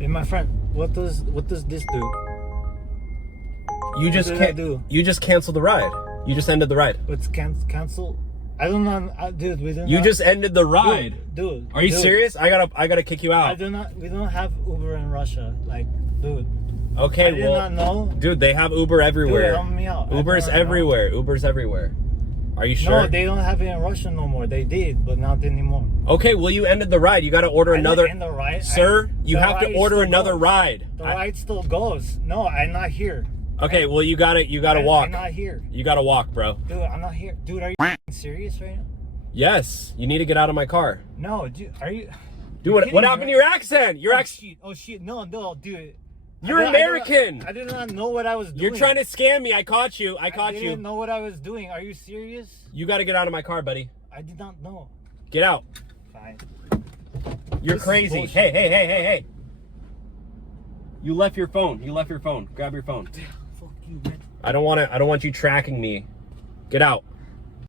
Hey, my friend, what does this do? You just can't do. You just canceled the ride. You just ended the ride. What's cancel? I don't know, dude. We don't. You just ended the ride. Dude. Are you serious? I gotta kick you out. We don't have Uber in Russia. Like, dude. Okay, I did not know. Dude, they have Uber everywhere. Dude, help me out. Uber's everywhere. Uber's everywhere. Are you sure? No, they don't have it in Russia no more. They did, but not anymore. Okay, well, you ended the ride. You got to order another. In the ride, Sir, you have to order another ride. The ride still goes. No, I'm not here. Okay, well, you gotta walk. I'm not here. You gotta walk, bro. Dude, I'm not here. Dude, are you serious right now? Yes, you need to get out of my car. No, dude, are you? Dude, what happened to your accent? Your accent. Oh shit! No, dude. You're American. I did not know what I was doing. You're trying to scam me. I caught you. I didn't know what I was doing. Are you serious? You got to get out of my car, buddy. I did not know. Get out. Fine. You're crazy. Hey. You left your phone. Grab your phone. Fuck you, man. I don't want you tracking me. Get out.